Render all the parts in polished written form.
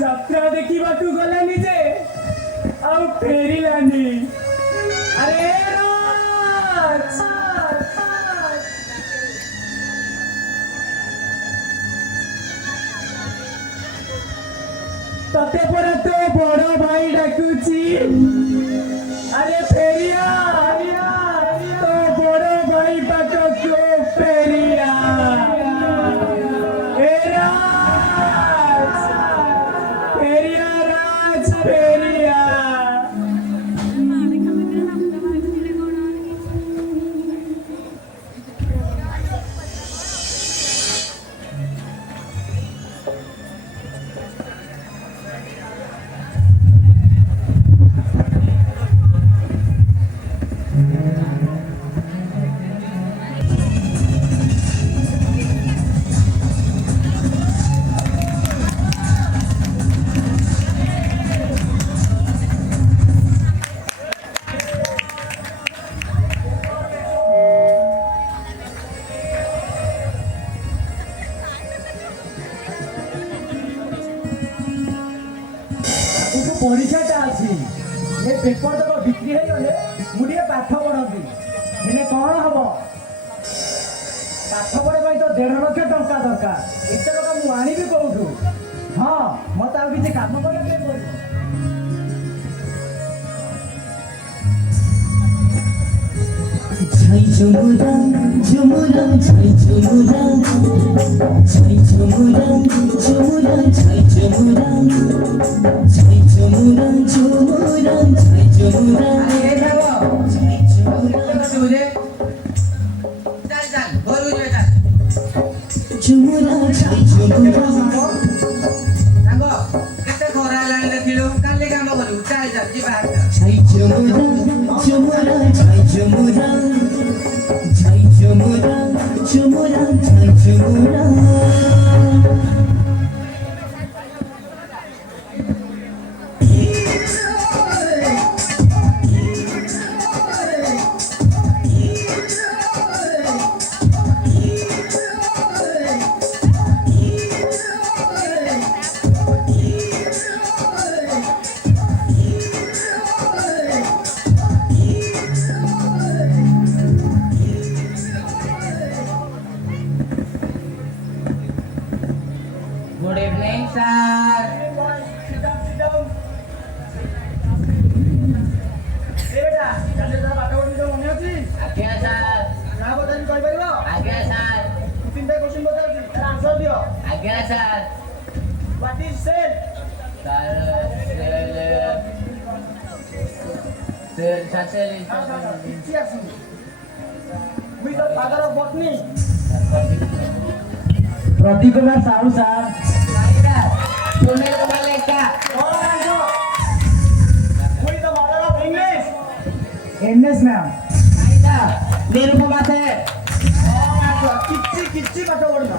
যাত্রা দেখিবাকু গলানি যে আউ ফেরিলানি। আরে রাজ ততে পরে তো বড় ভাই ডাকুছি। আরে ফেরিয়া তো বড় ভাই পাখকু ফেরিয়া। এ রাজ ফেরিয়া রাজ ফেরিয়া। পরীক্ষাটা আছে এ পেপর তক বিক্রি হয়ে গলে মু টিকে পাঠ পড়ନ୍ତି এনে কଣ হব পাঠ পড়া ପାଇଁ ତ 1.5 ଲକ୍ଷ ଟଙ୍କା ଦରକାର। ଏତେ ଟଙ୍କା ମୁଁ ଆଣିବି କୋଉଠୁ? ହଁ ମତେ ଆଉ କିଛି କାମ କରିବାକୁ ପଡ଼ିବ। ছাই ঝুমুরা ঝুমুরা ছাই ঝুমুরা ছাই ঝুমুরা ঝুমুরা ছাই ঝুমুরা ছাই ঝুমুরা ঝুমুরা ছাই ঝুমুরা আরে যাবো ছাই ঝুমুরা বুঝে চল চল ঘর বুঝে চল ঝুমুরা ছাই ঝুমুরা সাଙ୍ଗ କେତେ ଖରା ହେଲାଣି ଦେଖିଲୁ କାଲି କାମ କରିବୁ ଚାଲ ଚାଲ ଯିବା ছাই ঝুমুরা ঝুমুরা ছাই ঝুমুরা ছাই ঝুমুরা ঝুমুরা ছাই ঝুমুরা गुड इवनिंग सर বেটা কালে যা পাঠ পড়ি তো মনে আছে? आज्ञा सर না বতানি কই পারিব? आज्ञा सर তিনটা কোশ্চেন বতাউছি তার आंसर দিও। आज्ञा sir what is cell? Sir sir sir କିଛି ଆସୁନି। We the father of botany. Pradip Kumar Sahu sir. Sunil Kumar लेका we the mother of English. NS ma'am. Nirupama से କିଛି ପାଠ ପଢିନ।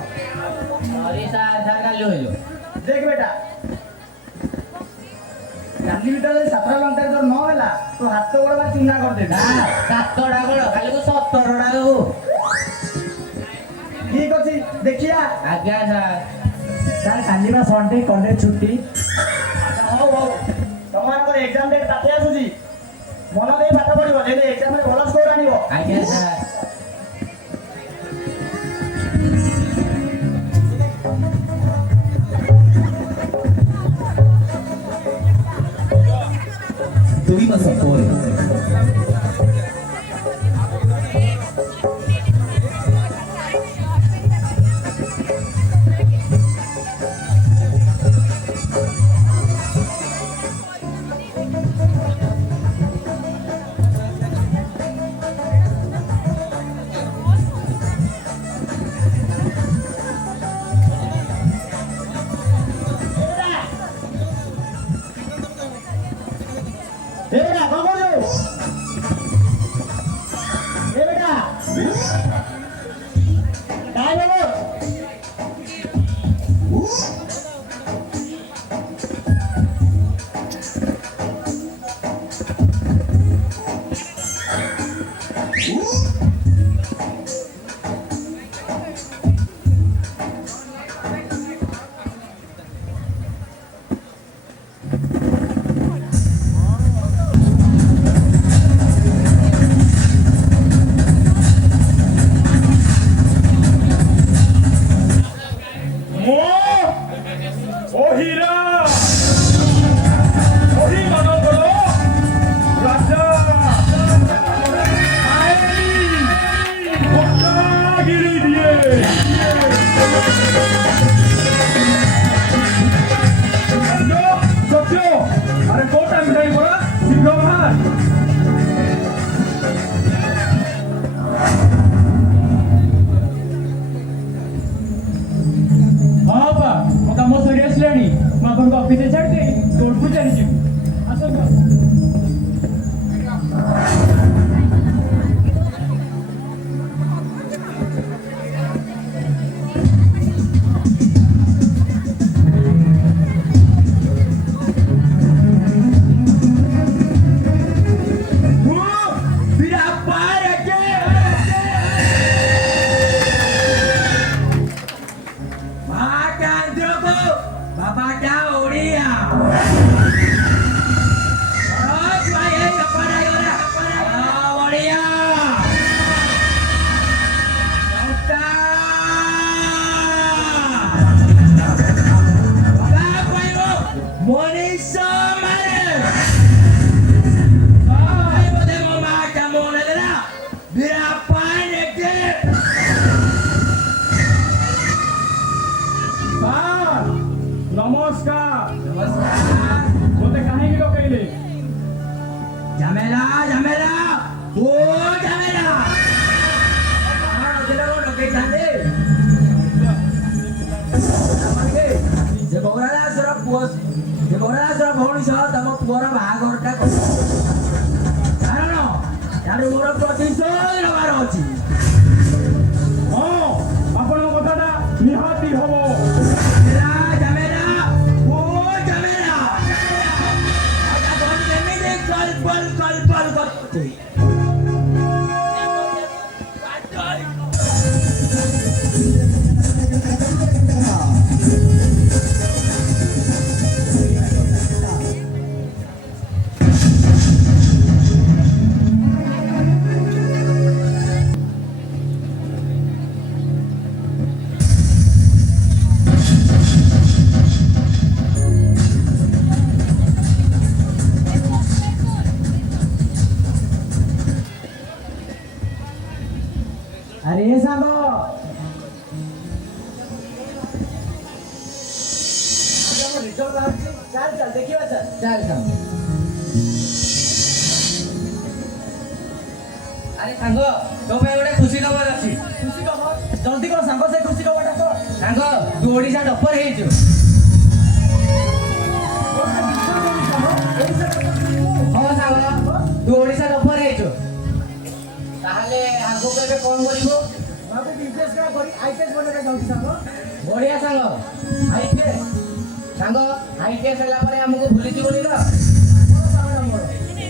सॉरी सर सर का लो लो দেখ বেটা କାଲି ଭିତରେ 7 ଘଣ୍ଟାରେ ତ ନ ହେଲା ତ ହାତ ଗୋଡ଼ ବା ଚୁନା କରିଦେବି। ना 7 टा गोड़ खाली को 17 टा को ଠିକ ଅଛି ଦେଖିଆ ଆଜ୍ଞା ସାର୍। ସାର୍ କାଲି ବା ସଣ୍ଡେ କଲେଜ ଛୁଟି। ହଉ ହଉ ତମମାନଙ୍କର ଏକ୍ଜାମ ଡେଟ୍ ପାଖେଇ ଆସୁଛି ମନ ଦେଇ ପାଠ ପଢିବ ଯେମିତି ଏକ୍ଜାମରେ ଭଲ ସ୍କୋର ଆଣିବ। ଆଜ୍ଞା ସାର୍। ଦୁଇ ମାସ ପରେ ଏ ବେଟା କଣ କରୁଛୁ? ଏ ବେଟା କାଇଁ ବାବୁ? अरे को टाइम नहीं पड़ा शीघ्र बाहर। हाँ बा ମୋ କାମ ସରି ଆସିଲାଣି ମୁଁ ଆପଣଙ୍କୁ ଅଫିସରେ ଛାଡ଼ିଦେଇ କୋର୍ଟକୁ ଚାଲିଯିବି ଆସନ୍ତୁ। नमस्कार बोलते काहे की लोकैले झमेला झमेला ओ झमेला जेला लोके थांदे हमके जे बगराला सर पुअस जे बगराला सर भौणी सह तम पुअर बाहाघरटा कारण यार मोर प्रतिशोध नबार अछि। हाँ आपण कथाटा निहाती हबो। अरे सालो चल चल देखिए चल चल अरे सांग तो मैं गोटे खुशी खबर अच्छी। खुशी खबर जल्दी कर सांग से खुशी खबरटा कर सांग तू ओडिशा टप्पर ହେଇଛୁ। ହଁ ସାଙ୍ଗ ତୁ ଓଡିଶା ଟପ୍ପର ହେଇଛୁ ତାହେଲେ ଆଗକୁ ଏବେ କଣ କରିବୁ? बाबू बिजनेस का करी आईटीएस बनेगा जाउची सांग ବଢିଆ ସାଙ୍ଗ ଆଇଟିଏସ୍ ସାଙ୍ଗ ଆଇଟିଏସ୍ ହେଲା ପରେ ଆମକୁ ଭୁଲିଯିବୁ ନି ତ? मोर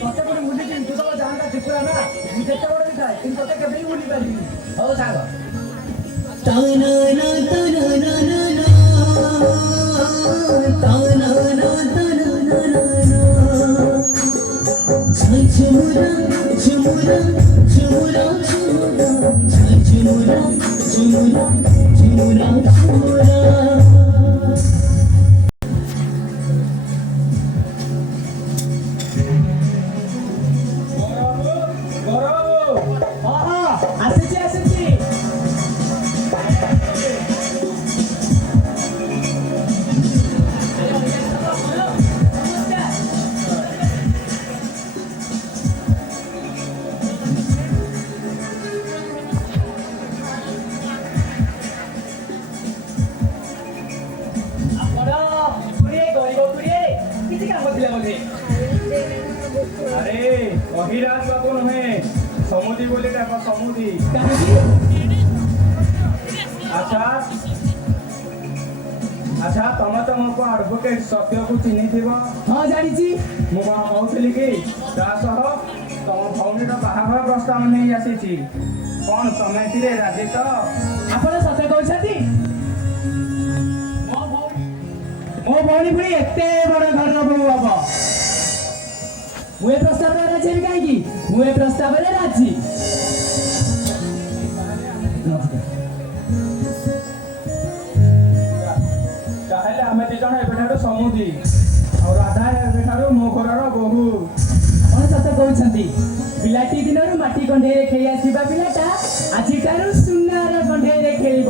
तते कोन मुली कि तू तो जानता त्रिपुरा ना मी जेते बड़ भी थाए किंतु तते केबे मुली पारिबी। ହଉ ସାଙ୍ଗ ହଁ ଆସିଛି ଆସିଛି। ଆପଣ କୁଡ଼ିଏ ଗରିବ କୁଡ଼ିଏ କିଛି କାମ ଥିଲା ବୋଧେ? ଆରେ ଅହିରାଜ ବାବୁ ନୁହେଁ, ସମୁଦି ବୋଲି ଡାକ ସମୁଦି। କାହିଁକି? ଆଚ୍ଛା ତମେ ତ ମୋ ଆଡଭୋକେଟ ସତ୍ୟକୁ ଚିହ୍ନିଥିବ। ହଁ ଜାଣିଛି। ମୁଁ କଣ କହୁଥିଲି କି ତା ସହ ତମ ଭଉଣୀର ବାହାଘର ପ୍ରସ୍ତାବ ନେଇ ଆସିଛି। କଣ ତମେ ଏଥିରେ ରାଜି ତ? ଆପଣ ସତ କହୁଛନ୍ତି? ମୋ ଭଉଣୀ ପୁଣି ଏତେ ବଡ ଘରର ବୋହୁ ହବ। ମୁଁ ଏ ପ୍ରସ୍ତାବରେ ରାଜି ହେବି କାହିଁକି? ମୁଁ ଏ ପ୍ରସ୍ତାବରେ ରାଜି। ତାହେଲେ ଆମେ ଦି ଜଣ ଏବେଠାରୁ ସମୁଦି, ଆଉ ରାଧା ଏବେଠାରୁ ମୋ ଘରର ବୋହୂ। ଆପଣ ସତ କହୁଛନ୍ତି? ପିଲାଟି ଦିନରୁ ମାଟି କଣ୍ଢେଇରେ ଖେଳି ଆସିବା ପିଲାଟା ଆଜିଠାରୁ ସୁନାର କଣ୍ଢେଇରେ ଖେଳିବ।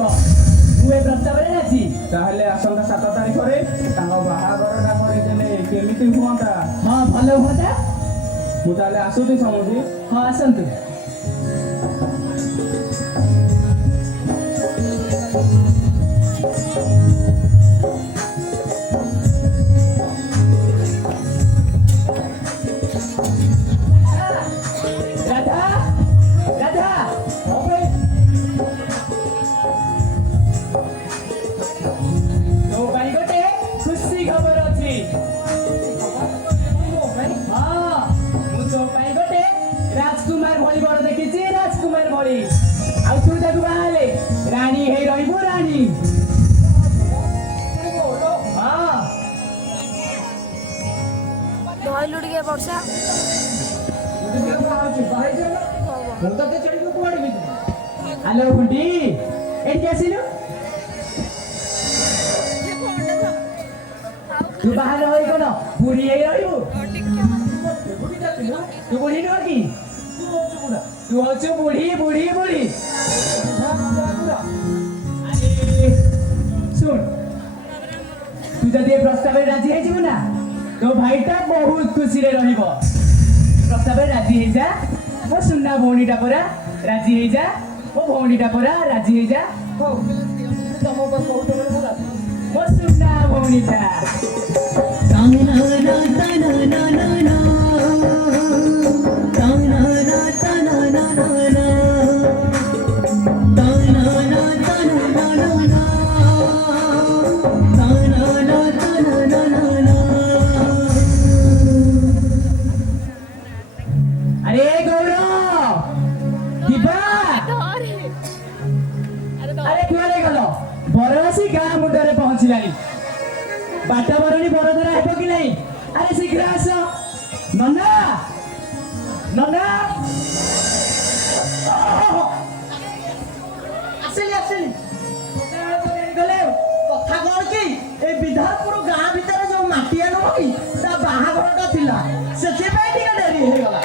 ମୁଁ ଏ ପ୍ରସ୍ତାବରେ ରାଜି। ତାହେଲେ ଆସନ୍ତା 7 ତାରିଖରେ ତାଙ୍କ ବାହାଘରଟା କରିଦେଲେ କେମିତି ହୁଅନ୍ତା? ହଁ ଭଲ ହୁଅନ୍ତା। ମୁଁ ତାହେଲେ ଆସୁଛି ସମୁଦି। ହଁ ଆସନ୍ତୁ। ରାଧା ରାଧା ତୋ ପାଇଁ ଗୋଟେ ଖୁସି ଖବର ଅଛି। ହଁ ମୁଁ ତୋ ପାଇଁ ଗୋଟେ ରାଜକୁମାର ଭଳି ବଡ ଦେଖିଛି, ରାଜକୁମାର ଭଳି। ଆଉ ତୁ ତାକୁ ବାହା ହେଲେ ରାଣୀ ହେଇ ରହିବୁ, ରାଣୀ। ହଁ ଧଇଲୁ ଟିକେ ବର୍ଷା। ହ୍ୟାଲୋ ଗୁଣ୍ଡି, ଏଠି ଆସିଲୁ। ତୁ ବାହାରେ ରହି କଣ ବୁଢୀ ହେଇ ରହିବୁ? ତୁ ବୁଢୀ ନୁହ କି? ତୁ ହଉଛୁ ବୁଢୀ ବୁଢୀ ବୁଢୀ। ଆରେ ଶୁଣ, ତୁ ଯଦି ଏ ପ୍ରସ୍ତାବରେ ରାଜି ହେଇଯିବୁ ନା, ତୋ ଭାଇଟା ବହୁତ ଖୁସିରେ ରହିବ। ପ୍ରସ୍ତାବରେ ରାଜି ହେଇଯା। ମୋ ସୁନା ଭଉଣୀଟା ପରା ରାଜି ହେଇଯା। ମୋ ଭଉଣୀଟା ପରା ରାଜି ହେଇଯା। ହଉ ତମ କହୁଛ ମୋ ସୁନା ଭଉଣୀଟା। আরে গৌরব দিবা আরে কুয়ারে গেল? বরবাসী গাঁ মুন্ডরে পৌঁছিলানি। বাটা বরণী বড়ধরা ହେବ କି ନାହିଁ? আরে শীঘ্র আস। নন্দা নন্দা ଆସିଲି ଆସିଲି। গলে କଥା କଣ କି ଏଇ ବିଧାନପୁର ଗାଁ ଭିତରେ ଯୋଉ ମାଟିଆ ନୁହଁ କି ତା ବାହାଘରଟା ଥିଲା, ସେଥିପାଇଁ ଟିକେ ଡେରି ହେଇଗଲା।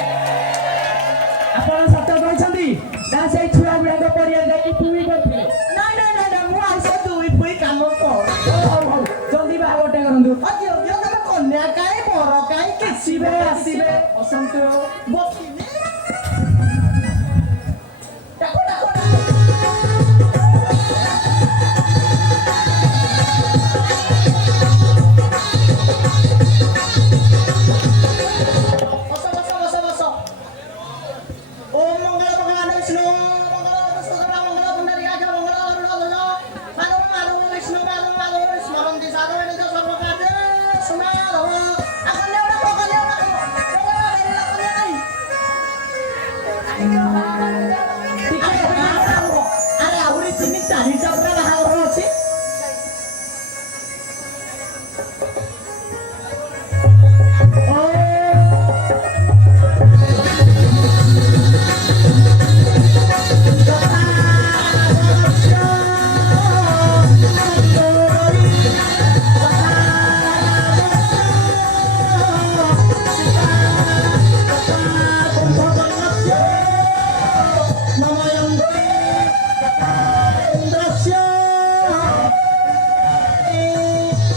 ଆପଣ ସତ କହୁଛନ୍ତି? ନା ସେଇ ଛୁଆ ଗୁଡାକ ପରିବାର ଯାଇକି ଚୁରି କରିଥିଲେ? ନାଇଁ ନାଇଁ ନାଇଁ ନାଇଁ, ମୁଁ ଆଇସା ଦୁଇ ପୁଇ କାମ କର। ହଉ ହଉ ଜଲ୍ଦି ବାହାଘରଟା କରନ୍ତୁ। ତମେ କନ୍ୟା କାଇଁ ବର କାଇଁ ଆସିବେ ଆସିବେ ଅସନ୍ତୁ। ବସିନି। ଡାକ ଡାକ ଡାକ। ବସ ବସ ବସ ବସ।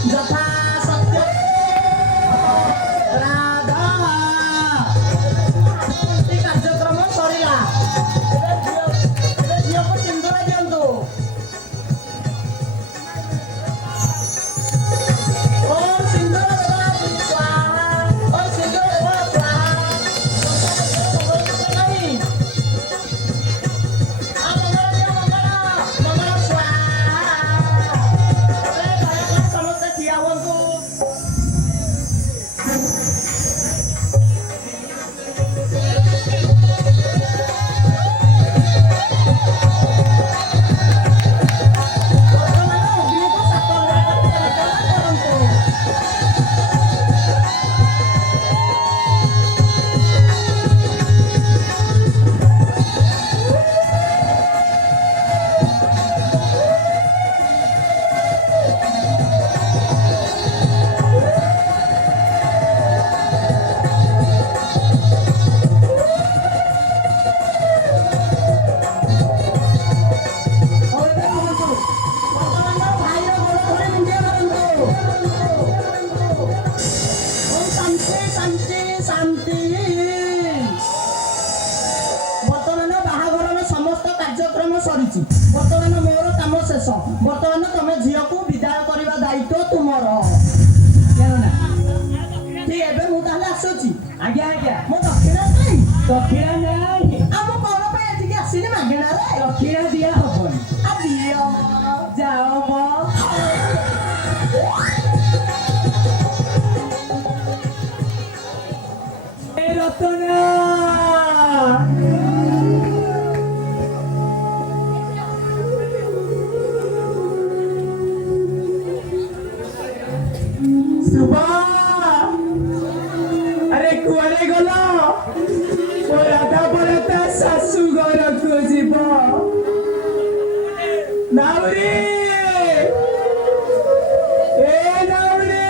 ଯଥା ସତ୍ୟ ରାଧା ଏ କାର୍ଯ୍ୟକ୍ରମ ସରିଲା ଏବେ ଝିଅକୁ ସିନ୍ଦୁର ଦିଅନ୍ତୁ ଓମ୍ ସିନ୍ଦୁର ଦେବା ସ୍ୱାହା ଓମ୍ ସିନ୍ଦୁର ଦେବା ସ୍ୱାହା ନାହିଁ ସମସ୍ତେ ଠିଆ ହୁଅନ୍ତୁ ସରିଛି ବର୍ତ୍ତମାନ ମୋର କାମ ଶେଷ ବର୍ତ୍ତମାନ ତମେ ଝିଅକୁ ବିଦାୟ କରିବା ଦାୟିତ୍ୱ ତୁମର ଠିକ ଏବେ ମୁଁ ତାହେଲେ ଆସୁଛି ଆଜ୍ଞା ଆଜ୍ଞା ମୋ ଦକ୍ଷିଣା ନାହିଁ ଦକ୍ଷିଣା ନାହିଁ ଆଉ ମୁଁ କଣ ପାଇଁ ଏଠିକି ଆସିଲି ମାଗଣାରେ ଦକ୍ଷିଣା ଦିଆ ହବନି ଆଉ ଦିଅ ଯାଅ ମ ଏ ରତନା सुबह अरे कुआरे गला ओ राधा बरता सासू घर को जीव नाउरी ए नाउरी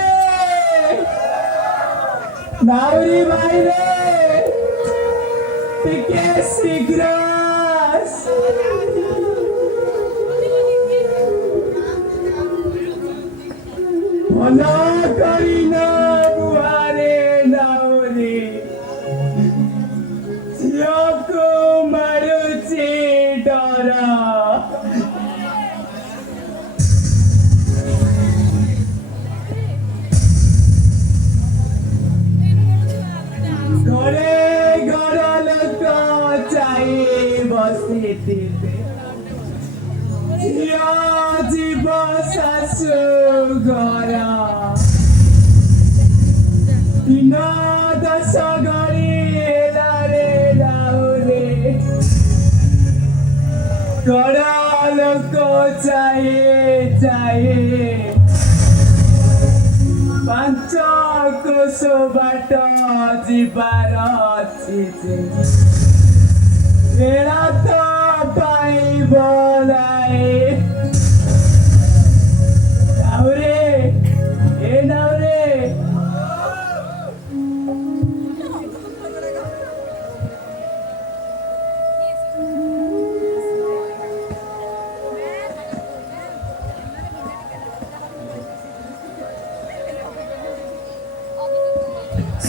नाउरी भाई रे टिके शीघ्र भला करिना बुहारे नाउरी झियोको मारुछि डर घरे घर लोक चाहि बसिथिबे झियो जीव सासू घर दिन दश गड़ेला रे लाउरे घर लोक चाहे पांच कोश बाट जीवार अछि जे एड़ा तो पाइब नाई नाउरे ए नाउरे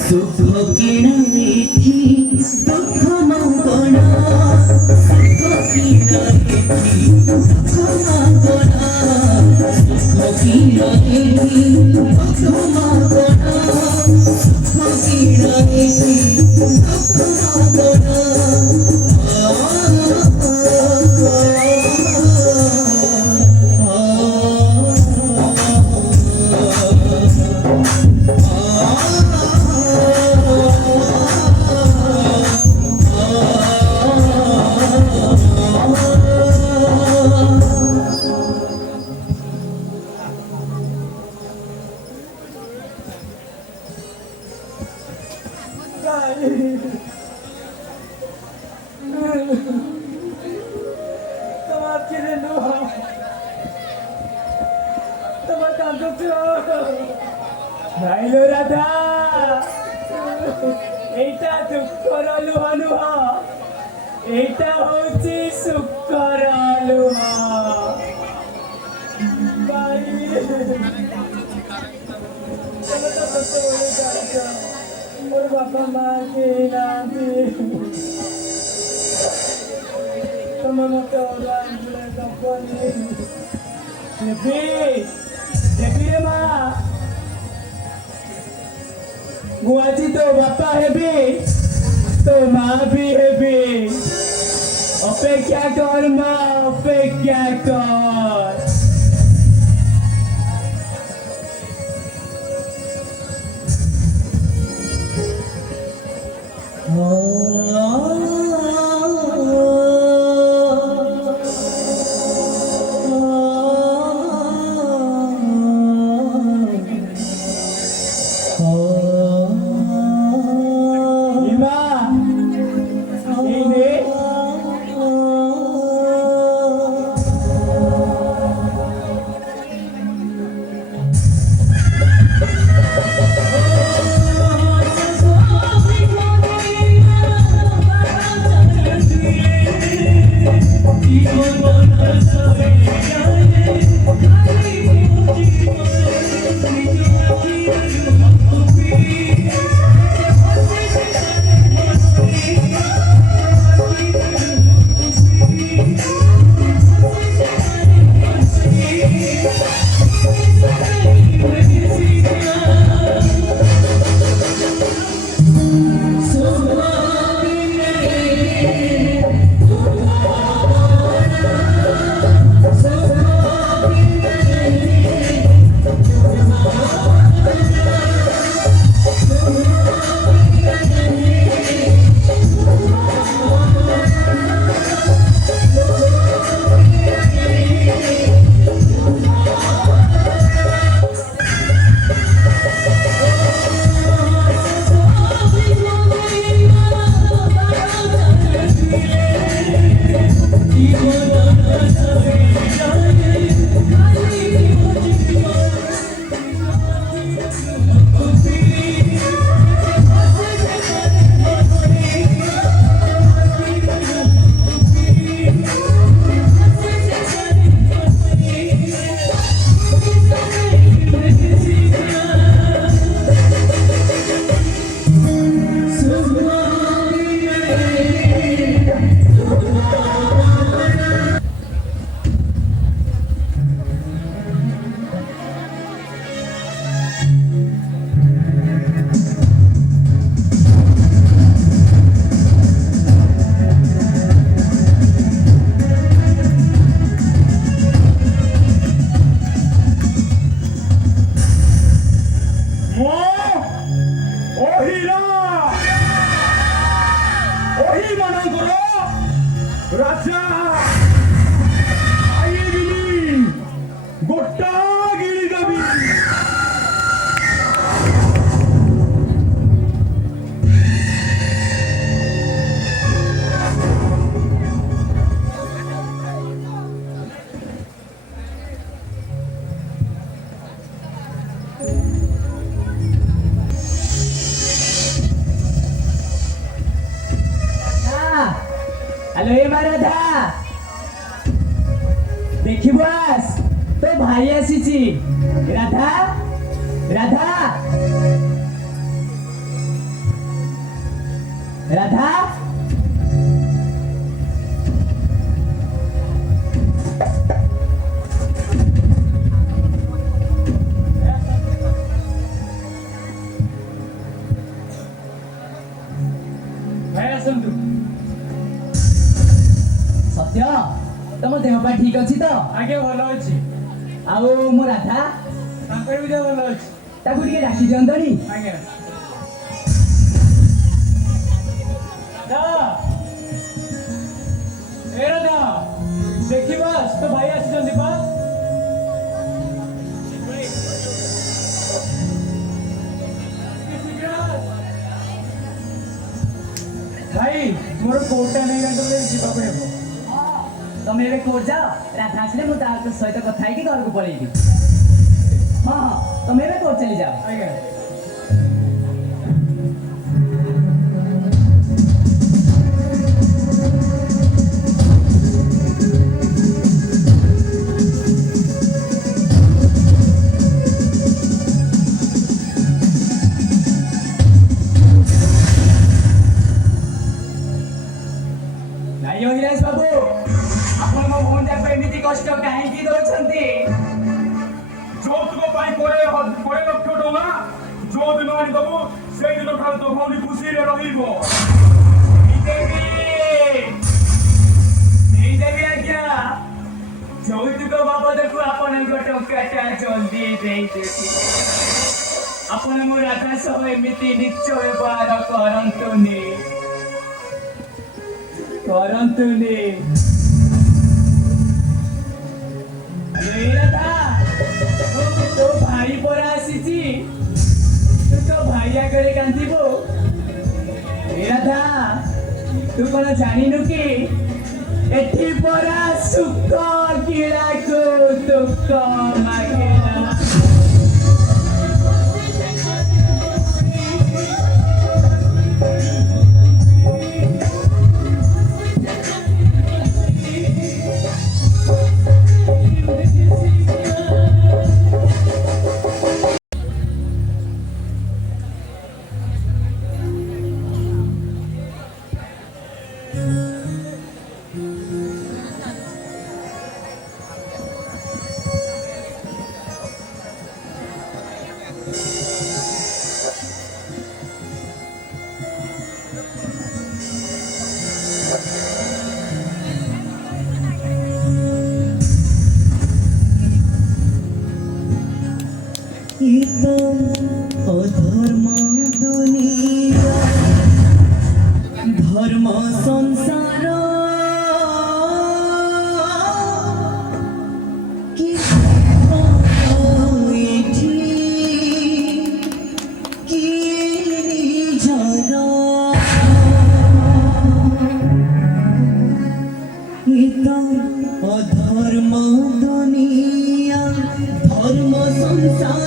सुख किणेथि दुख मौगण सुख किणेथि दुख मौगण सुख किणेथि दुख मौगण सुख किणेथि दुख भाइलो राधा एटा दुःखर लुह नुह एटा होची सुखर लुह भाई ମୋର ବାପା ମା କେହି ନାହାନ୍ତି। ତମେ ମତେ ଅଲଗା ଆଣିଥିଲେ ଦବନି। ଦେବୀ ରେ ମା, ମୁଁ ଆଜି ତୋ ବାପା ହେବି, ତୋ ମା ବି ହେବି। ଅପେକ୍ଷା କର ମା, ଅପେକ୍ଷା କର। राजा आईगिरी गोटा गिरी देवी हेलो ए राधा देखिबो आस तो भाई आसीची राधा राधा राधा ଭାଇ ଆସନ୍ତୁ। सत्य तुम देहपा ठीक अच्छी तो ଆଜ୍ଞା ଭଲ ଅଛି। आउ मो राधा ତାଙ୍କର ବି ଦେହ ଭଲ ଅଛି। ताकू टिके डाकी दियंतनी ଆଜ୍ଞା ରାଧା ଏ ରାଧା ଦେଖିବା ତୋ ଭାଇ ଆସିଛନ୍ତି ପା। ଭାଇ ମୋର କୋଉଟା ନେଇ ଗଲେ ଯିବାକୁ ହେବ। तमे एबे कोर जाओ राधा आसले मु ता सहित कथा है कि घर को पळेबी हां हां तमे एबे कोर चली जाओ ଆଜ୍ଞା কষ্ট কাহিঁকি দଉଛନ୍ତି ଯୌତୁକ ପାଇଁ 20 ଲକ୍ଷ ଟଙ୍କା ଯୋଉଦିନ ଆଣିଦବୁ ସେଇଦିନ ଠାରୁ ତୋ ଭଉଣୀ ଖୁସିରେ ରହିବ। ଦେଇଦେବି ଆଜ୍ଞା ଯୌତୁକ ବାବଦକୁ ଆପଣଙ୍କ ଟଙ୍କାଟା ଜଲ୍ଦି ଦେଇଦେବି। ଆପଣ ମୋ ରାଧା ସହ ଏମିତି ନିଚ ବ୍ୟବହାର କରନ୍ତୁନି। ରାଧା ତୋ ଭାଇ ପରା ଆସିଛି ତୁ ତୋ ଭାଇ ଆଗରେ କାନ୍ଦିବୁ। ରାଧା ତୁ କଣ ଜାଣିନୁ କି ଏଠି ପରା ସୁଖ କିଳାକୁ ଦୁଃଖ ମାଗିଲା। অধর্ম দুনিয়া ধর্ম সংসার কি এটি কি ঝড় অধর্ম দুনিয়া ধর্ম সংসার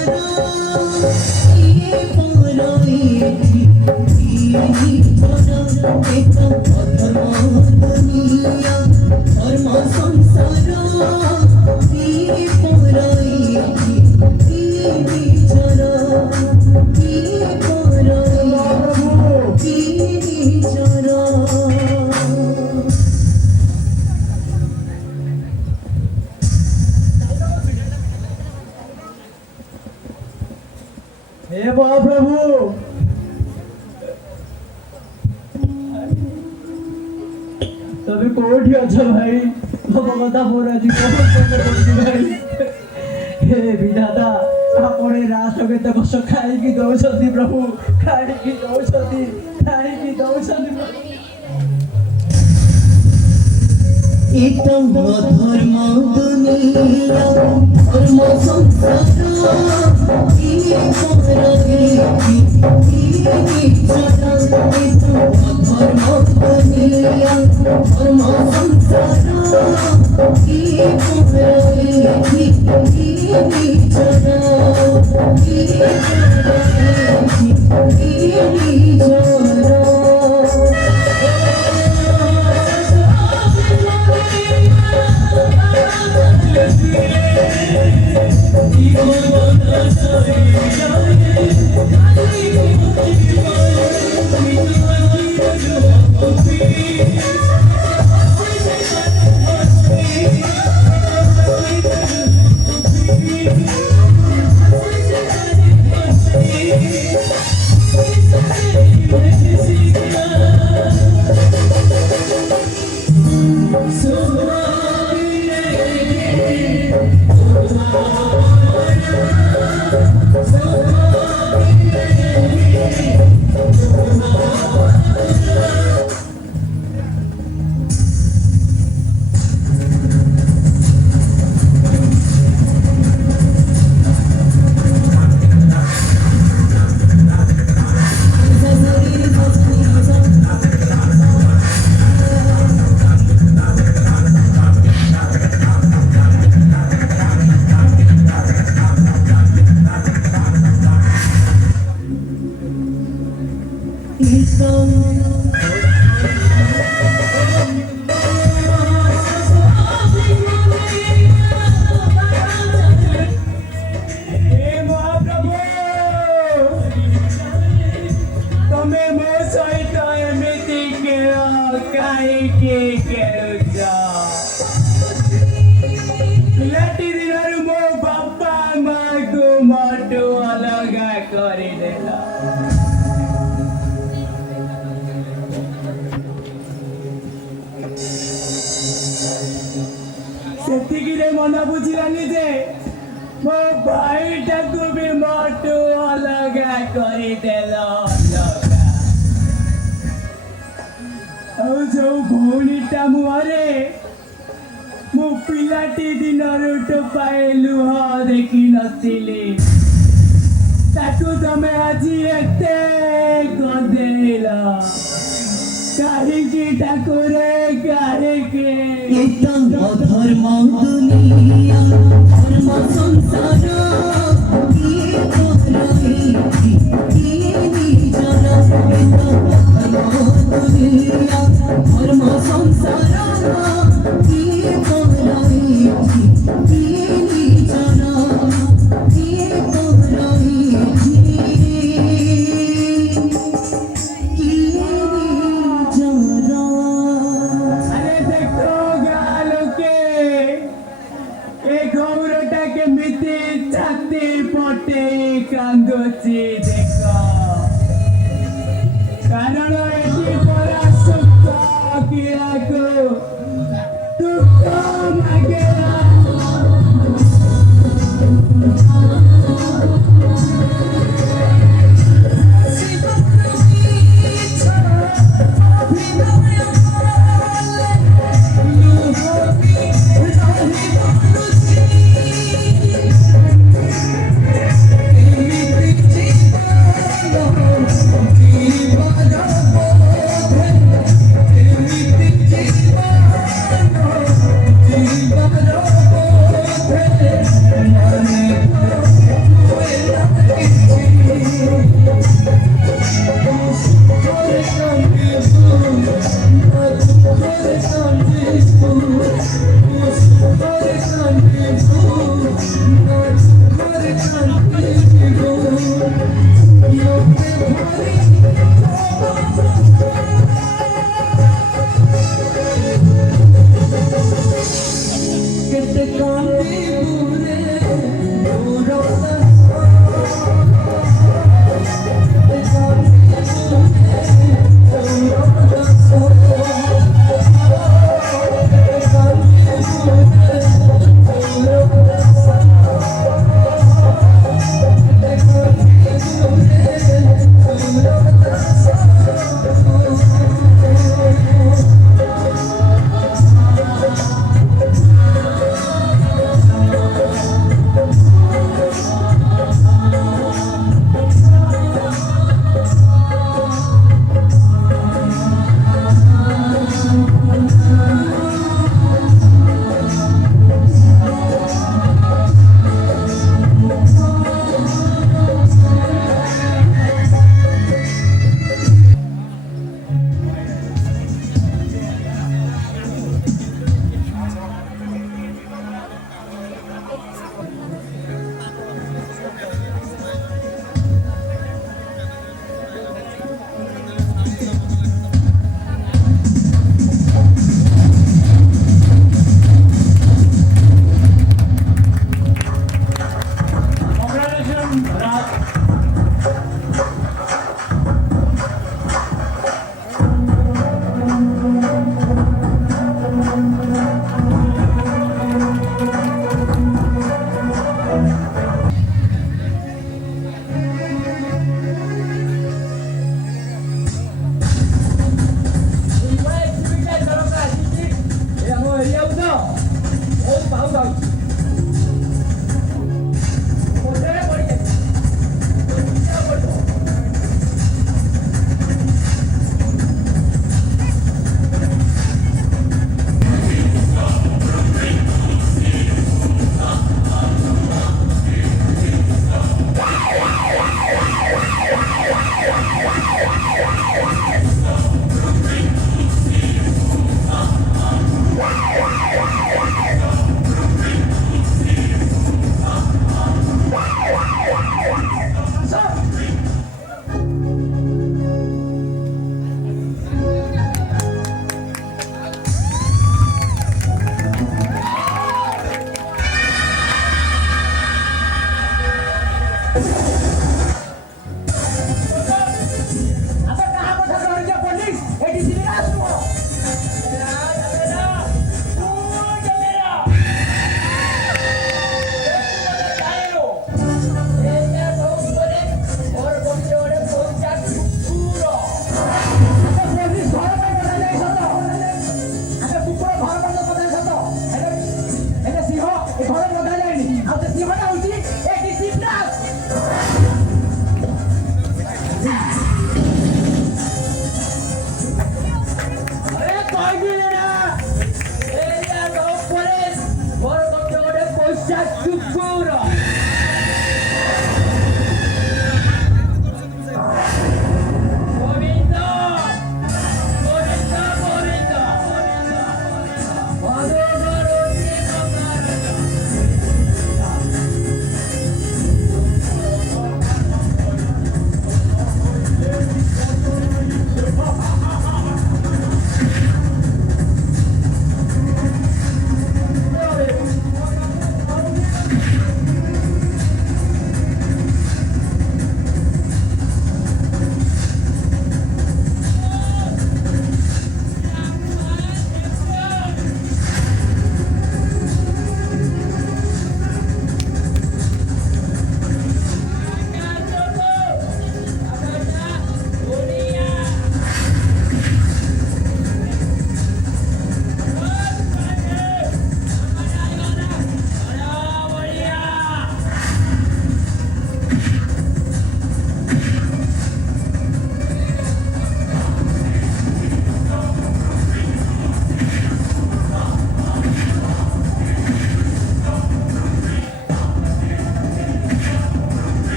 ধর্ম সংসার हे महाप्रभु तभी कोठी अच्छा भाई भगवता पूरा जी भाई हे विधाता आपने राष्ट्र के तक खाई की दौड़ती प्रभु खाई की दौड़ती ধর্ম দুনিয়া ধর্ম সংসার ধর্ম দুনিয়া ধর্ম সংসার ମୋଠୁ ଅଲଗା କରିଦେଲ। ସେତିକିରେ ମନ ବୁଝିଲାନି ଯେ ମୋ ଭାଇଟାକୁ ବି ମୋଠୁ ଅଲଗା କରିଦେଲ। ଆଉ ଯୋଉ ଭଉଣୀଟା ମୁହଁରେ ମୁଁ ପିଲାଟି ଦିନରୁ ଟୋପାଏ ଲୁହ ଦେଖିନଥିଲି ତାକୁ ତମେ ଆଜି ଏତେ ଗଦେଇଲ କାହିଁକି ଠାକୁରେ କାହିଁକି? ধর্ম দুনিয়া ধর্ম সংসার কিয়ে করাইছি নিজর ধর্ম দুনিয়া ধর্ম সংসার কিয়ে করাইছি নিজর কিয়ে করাইছি अरे देखो गालो के ए घोरटा के मिति छाती पटे कांदोची देखो कारण एटी परा सुख कियाको दुख मागेला Oh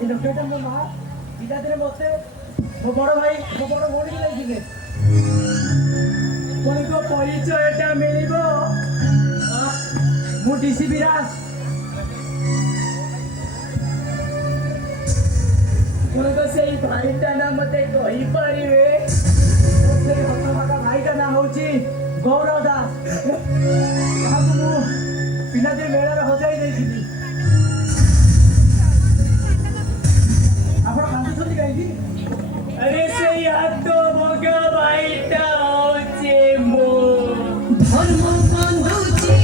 এই লোকটা ମୋ ମା ପିଲାଦିନେ ମତେ ମୋ ବଡ଼ ଭାଇ ମୋ ବଡ଼ ଭଉଣୀ ଲାଗିଥିଲେ ଆପଣଙ୍କ ପରିଚୟଟା ମିଳିବ ମୁଁ ଡିସି ବିରାଜ ଆପଣଙ୍କ ସେଇ ଭାଇଟା ନା ମତେ କହିପାରିବେ ସେଇ ହତଭାଗା ଭାଇଟା ନା ହଉଛି ଗୌରବ ଦାସ ଯାହାକୁ ମୁଁ ପିଲାଦିନେ ମେଳାରେ ହଜାଇ ଦେଇଥିଲି ଆପଣ କାନ୍ଦୁଛନ୍ତି କାହିଁକି अरे सही हाथ तो भोगा भाईटा होचे मो ধর্ম কান্দুছি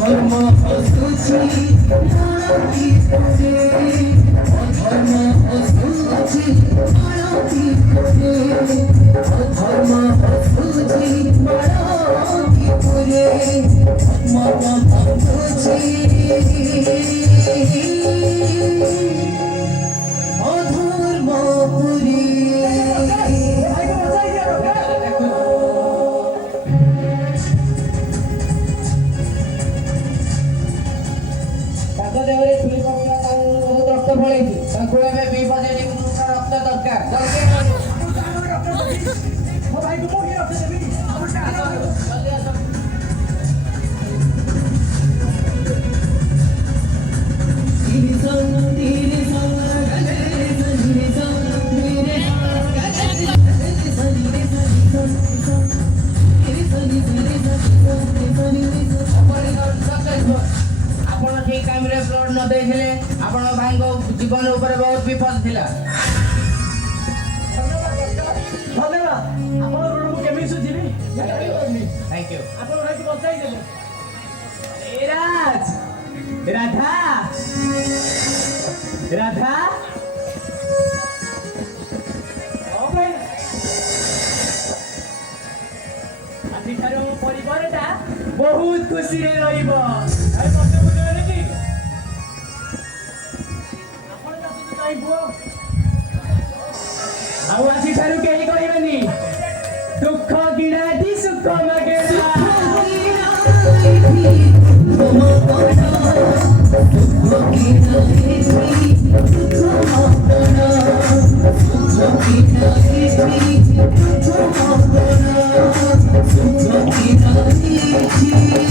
অধর্ম হসুছি অধর্ম হসুছি অধর্ম হসুছি পুরে মত ভাবুছি অধর্মপুরী ତାଙ୍କ ଦେହରେ ଛୁରୀ ପଡ଼ିଥିଲା ତାଙ୍କୁ ବହୁତ ରକ୍ତ ପଳେଇଛି ତାଙ୍କୁ ଏବେ ବିପଦେ ରକ୍ତ ଦରକାର ମୋ ଭାଇକୁ ମୁଁ ହିଁ ରଖିଦେବି ଆପଣ ଠିକ ଟାଇମରେ ବ୍ଲଡ ନ ଦେଇଥିଲେ ଆପଣଙ୍କ ଭାଇଙ୍କ ଜୀବନ ଉପରେ ବହୁତ ବିପଦ ଥିଲା ଧନ୍ୟବାଦ ଆପଣଙ୍କ ଋଣ ମୁଁ କେମିତି ସୁଝିବି ଥ୍ୟାଙ୍କ ୟୁ ଆପଣ ଭାଇକୁ ବଞ୍ଚାଇ ଦେବେ ए राज राधा राधा ओ भाई ଆଜିଠାରୁ ମୋ ପରିବାରଟା ବହୁତ ଖୁସିରେ ରହିବ ଭାଇ ମତେ ବୁଝେଇଲେ କି ଆପଣ ଆସନ୍ତୁ କାହିଁ ପୁଅ ଆଉ ଆଜିଠାରୁ କେହି କହିବେନି ଦୁଃଖ କିଣାଟି ସୁଖ ମାଗେଣା Thank you.